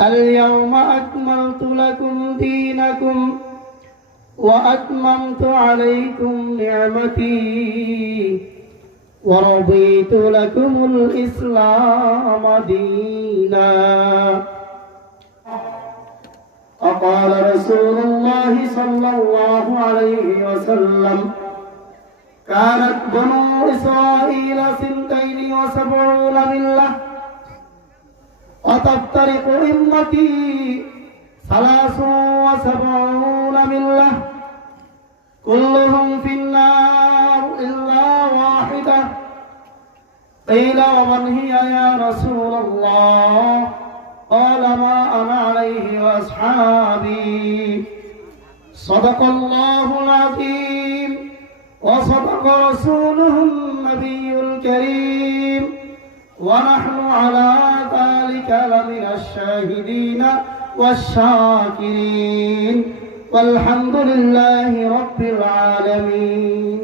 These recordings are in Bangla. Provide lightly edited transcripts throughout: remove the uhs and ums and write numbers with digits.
اليوم أكملت لكم دينكم وأتممت عليكم نعمتي ورضيت لكم الإسلام دينا. وقال رسول الله صلى الله عليه وسلم: كانت بنو إسرائيل 72 ملة وتفترق أمتي 73 ملة كلهم في النار إلا واحدة. قيل: ومن هي يا رسول الله؟ قال: ما أنا عليه وأصحابي. صدق الله العظيم وصدق رسوله النبي الكريم ونحن على ذلك لمن الشاهدين والشاكرين والحمد لله رب العالمين.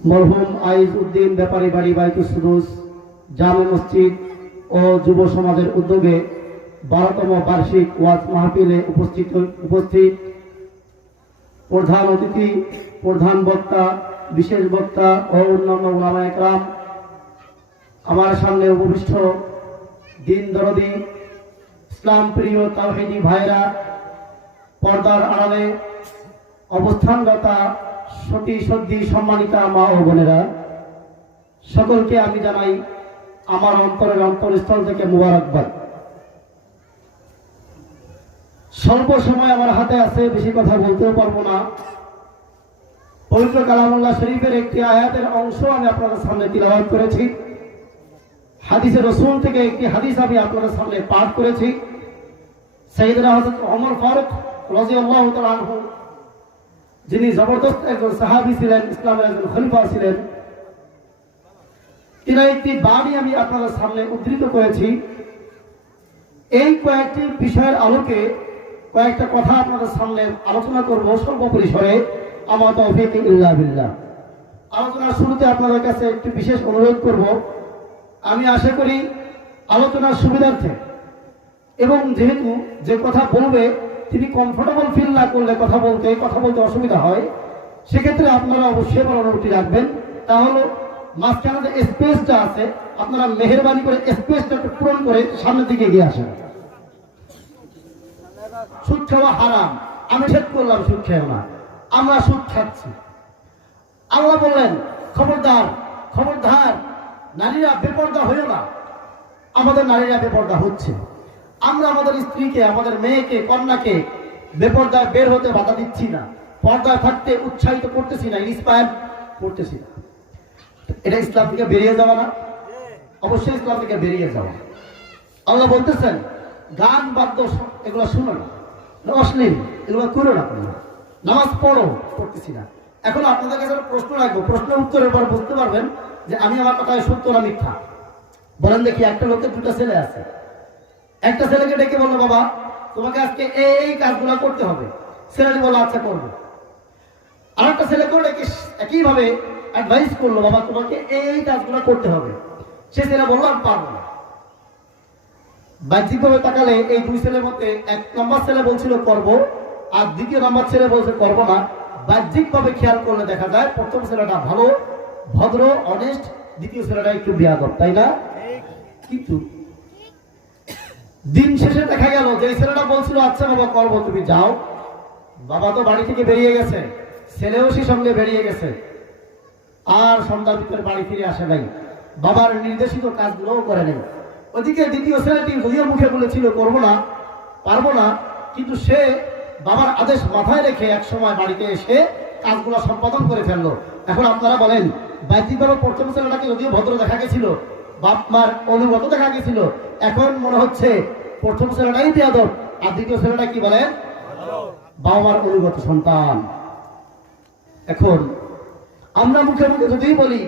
মরহুম আইজ উদ্দিন ব্যাপারী বাড়ি বাইতুস সুদুস জামে মসজিদ ও যুব সমাজের উদ্যোগে 12তম বার্ষিক ওয়াজ মাহফিলে উপস্থিত প্রধান অতিথি, প্রধান বক্তা, বিশেষ বক্তা ও অন্যান্য উলামা একরাম, আমার সামনে উপবিষ্ট দিন দরদি ইসলাম প্রিয় তাওহীদি ভাইরা, পর্দার আড়ালে অবস্থানরতা সতী সদ্ধি সম্মানিতা মা ও বোনেরা, সকলকে আমি জানাই আমার অন্তরের অন্তরস্থল থেকে মুবারকবাদ। স্বল্প সময় আমার হাতে আছে, বেশি কথা বলতেও পারবো না। পবিত্র কালামুল্লাহ শরীফের একটি আয়াতের অংশ আমি আপনাদের সামনে তিলাওয়াত করেছি। হাদিসে রাসূল থেকে একটি হাদিস আমি আপনাদের সামনে পাঠ করেছি। সাইয়েদনা হযরত ওমর ফারুক রাদিয়াল্লাহু তাআলা আনহু, যিনি জবরদস্ত একজন সাহাবী ছিলেন, ইসলামের একজন খলিফা ছিলেন, তিনি একটি বাণী আমি আপনাদের সামনে উদ্ধৃত করেছি। এই কয়েকটি বিষয়ের আলোকে কয়েকটা কথা আপনাদের সামনে আলোচনা করব স্বল্প পরিসরে। আমার তৌফিক ইল্লা বিল্লাহ। আলোচনার শুরুতে আপনাদের কাছে একটি বিশেষ অনুরোধ করব। আমি আশা করি আলোচনার সুবিধার্থে এবং যেহেতু যে কথা বলবে তিনি কমফোর্টেবল ফিল না করলে কথা বলতে অসুবিধা হয়, সেক্ষেত্রে আপনারা অবশ্যই আমার অনুরোধটি রাখবেন। তাহলে মাঝখানে যে স্পেসটা আছে, আপনারা মেহেরবানি করে স্পেসটা একটু পূরণ করে সামনের দিকে এগিয়ে আসেন। সুদ খাওয়া হারাম, আমি ঠিক করলাম সুদ খেও না, আমরা সুদ খাচ্ছি। আল্লাহ বললেন, খবরদার খবরদার, নারীরা বেপর্দা হইও না। আমাদের নারীরা বেপর্দা হচ্ছে। আমরা আমাদের স্ত্রীকে, আমাদের মেয়েকে, কন্যাকে বেপর্দায় বের হতে বাধা দিচ্ছি না, পর্দায় থাকতে উৎসাহিত করতেছি না, ইন্সপায়ার করতেছি না। এটা ইসলাম থেকে বেরিয়ে যাওয়া না? অবশ্যই ইসলাম থেকে বেরিয়ে যাওয়া। আল্লাহ বলতেছেন, গান বাদ্য এগুলো শুনো না, অশ্লীল এগুলো করো না, নামাজ পড়ো, পড়তেছি না। এখন আপনাদের কাছে প্রশ্ন রাখবো, প্রশ্ন উত্তরের পর বুঝতে পারবেন যে আমি আমার কথায় সত্য না মিথ্যা। বলেন দেখি, একটা লোকের 2টা ছেলে আছে, একটা ছেলেকে ডেকে বললো, বাবা তোমাকে আজকে এই কাজগুলো করতে হবে। ছেলেটি বললো, আচ্ছা করবো। আর একটা ছেলেকে ডেকে একইভাবে অ্যাডভাইস করলো, বাবা তোমাকে এই কাজগুলো করতে হবে। সে ছেলে বললো, আমি পারবো না। বাহ্যিকভাবে তাকালে এই 2 ছেলের মধ্যে 1 নম্বর ছেলে বলছিল করব, আর 2য় নম্বর ছেলে বলছে করবো না। বাহ্যিকভাবে খেয়াল করলে দেখা যায় প্রথম ছেলেটা ভালো, ভদ্র, অনেস্ট, 2য় ছেলেটা একটু বেয়াদব, তাই না? কিন্তু দিন শেষে দেখা গেল যে ছেলেটা বলছিল, আচ্ছা বাবা করবো, তুমি যাও। বাবা তো বাড়ি থেকে বেরিয়ে গেছে, ছেলেও সে সঙ্গে বেরিয়ে গেছে, আর সন্ধ্যার ভিতরে বাড়ি ফিরে আসে নাই, বাবার নির্দেশিত কাজগুলোও করে নেই। ওদিকে 2য় ছেলেটি যদিও মুখে বলেছিল করবো না, পারবো না, কিন্তু সে বাবার আদেশ মাথায় রেখে এক সময় বাড়িতে এসে কাজগুলো সম্পাদন করে ফেললো। এখন আপনারা বলেন, বাহ্যিকভাবে প্রথম ছেলেটাকে যদিও ভদ্র দেখা গেছিল, বাপ মার অনুগত দেখা গেছিল, এখন মনে হচ্ছে প্রথম ছেলেটাই বেয়াদব, আর 2য় ছেলেটা কি বলেন, বাবা মার অনুগত সন্তান। এখন আমরা মুখে মুখে যদি বলি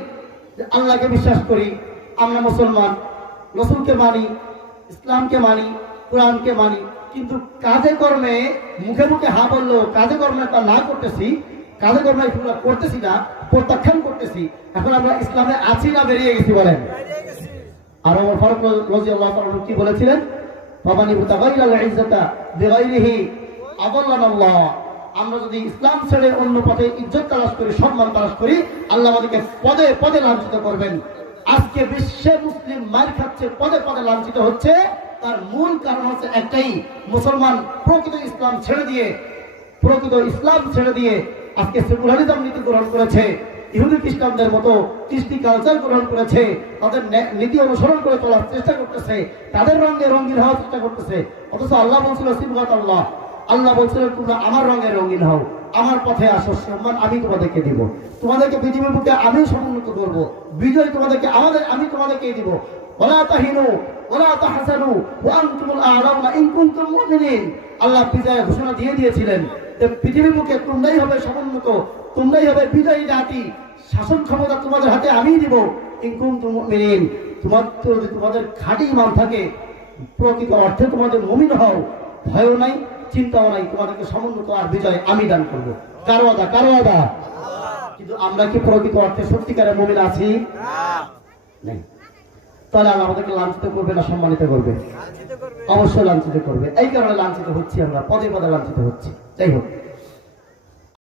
যে আল্লাহকে বিশ্বাস করি, আমরা মুসলমান, রাসূলকে মানি, ইসলামকে মানি, কোরআনকে মানি, কিন্তু কাজে কর্মে মুখে মুখে হা বললো, কাজে কর্মে তা না করতেছি, কাজে কর্মে এগুলো করতেছি না, প্রত্যাখ্যান করতেছি। এখন আমরা ইসলামে আছি না বেরিয়ে গেছি বলেন? আর ওমর ফারুক রাদিয়াল্লাহু তাআলা কি বলেছিলেন? ফামানি মুতাগাইরাল ইজ্জাতা বিগাইরিহি আদাল্লানা আল্লাহ। আমরা যদি ইসলাম ছেড়ে অন্য পথে ইজ্জত তালাশ করি, সম্মান তালাশ করি, আল্লাহ আমাদেরকে পদে পদে লাঞ্ছিত করবেন। আজকে বিশ্বে মুসলিম মার খাচ্ছে, পদে পদে লাঞ্ছিত হচ্ছে। তার মূল কারণ হচ্ছে একটাই, মুসলমান প্রকৃত ইসলাম ছেড়ে দিয়ে আজকে সেকুলারিজম নীতি গ্রহণ করেছে, ইহুদি খ্রিস্টানদের মতো কৃষ্টি কালচার গ্রহণ করেছে, তাদের নীতি অনুসরণ করে চলার চেষ্টা করতেছে, তাদের রঙে রঙিন হওয়ার চেষ্টা করতেছে। অথচ আল্লাহ বলছিল সিবগাত আল্লাহ, আল্লাহ বলছিলেন তোমরা আমার রঙে রঙিন হও, আমার পথে আসো, সম্মান আমি তোমাদেরকে দিব, তোমাদেরকে পৃথিবীর বুকে আমি সমুন্নত করব, বিজয় তোমাদেরকে আমি তোমাদেরকেই দিব। ওয়ালা তাহিনু ওয়ালা তাহজানু ওয়া আনতুমুল আ'লাউনা ইন কুনতুম মুমিনিন। আল্লাহ বিজয়ের ঘোষণা দিয়ে দিয়েছিলেন যে পৃথিবীর বুকে তোমরাই হবে সমুন্নত, তোমরাই হবে বিজয়ী জাতি, শাসন ক্ষমতা তোমাদের হাতে আমিই দিব। ইন কুনতুম মুমিনিন, তোমাদের খাঁটি ঈমান থাকে, প্রকৃত অর্থে তোমাদের মুমিন হও, ভয়ও নাই, চিন্তাও নাই, তোমাদেরকে সমুন্নত আর বিজয় আমি দান করব। কারো আদা। কিন্তু আমরা কি প্রকৃত অর্থে সত্যিকারের মুমিন আছি? না। তাহলে আল্লাহ আমাদেরকে লাঞ্ছিত করবে না সম্মানিত করবে? অবশ্যই লাঞ্ছিত করবে। এই কারণে লাঞ্ছিত হচ্ছি, আমরা পদে পদে লাঞ্ছিত হচ্ছি। যাই হোক,